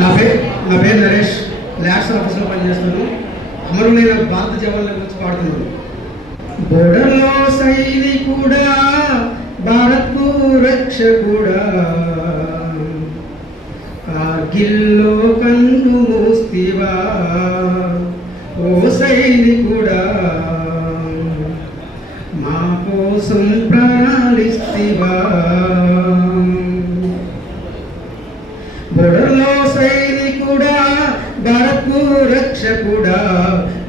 నా పేరు నరేష్, ల్యాబ్స్ ఆఫీస్లో పనిచేస్తాను. అమరులైన భారత జవాన్ల గురించి పాడుతున్నాను. బోర్డర్లో సైనికుడా, భారత్కు రక్షకుడా, కార్గిల్లో కన్ను మూస్తివా ఓ సైనికుడా, మా కోసం ప్రాణిస్తివా. బోర్డర్లో సైనికుడా, భారత్కు రక్షకుడా,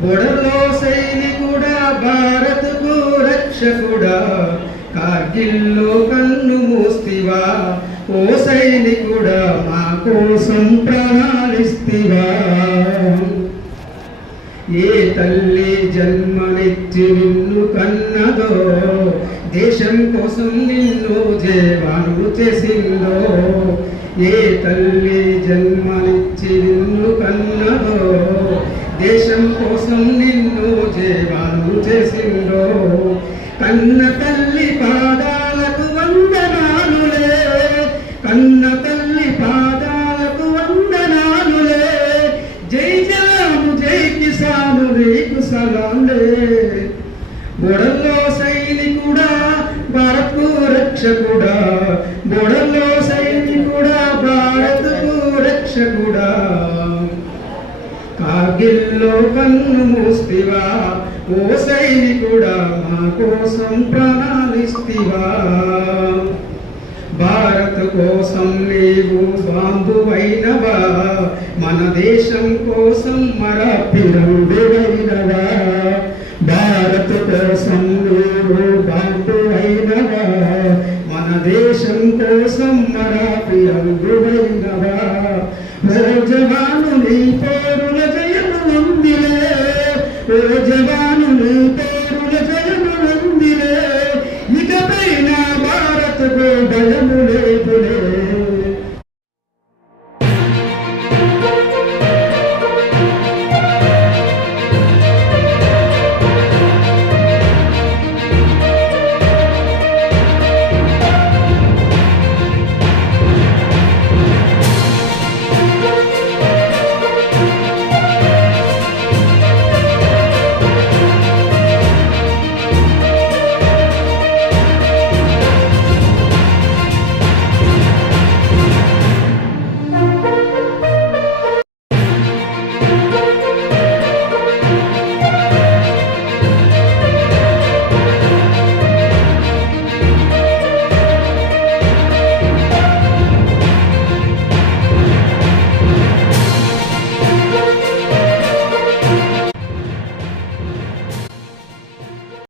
బోర్డర్లో సైనికుడా, భారత్కు రక్షకుడా, కార్గిల్లో కన్ను మూస్తివా ఓ సైనికుడా, మా కోసం ప్రాణాలిస్తివా. ఏ తల్లి జన్మనిచ్చి నిన్ను కన్నదో, దేశం కోసం నిన్ను జవాను చేసిందో, ఏ తల్లి జన్మనిచ్చి నిన్ను కన్నదో, దేశం కోసం నిన్ను జవాను చేసిందో, కన్న తల్లి పాదాలకు వందనాలులే, కన్న తల్లి పాదాలకు వందనాలులే, జై జవాను జై కిసాను నీకు సలాంలే. బోర్డర్లో సైనికుడా, భారత్కు రక్షకుడా, బోర్డర్లో సైనికుడా, భారత్కు రక్షకుడా, కార్గిల్లో కన్ను మూస్తివా ఓ సైనికుడా, మా కోసం ప్రాణాలిస్తివా. భారత్ కోసం నీవు బాంబువైనవా, మన దేశం కోసం మరపిరంబివైనవా. భారత్ కోసం నీవు బాంబువైనవా, మన దేశం కోసం